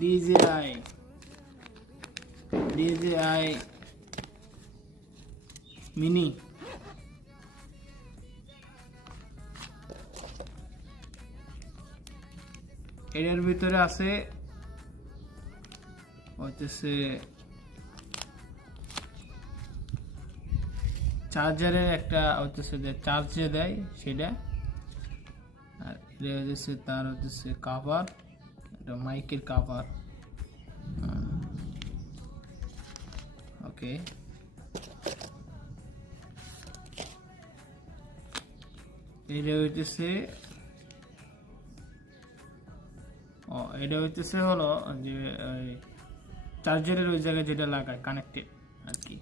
DJI mini. এর ভিতরে আছে হচ্ছে চার্জারের একটা হচ্ছে যে চার্জে দেয় সেটা, আর এটা হচ্ছে তার হচ্ছে কভার, এটা মাইকের কভার। ওকে, এটা হইতেছে এটা হইতেছে হলো যে চার্জারের ওই জায়গায় যেটা লাগায় কানেক্টেড আর কি।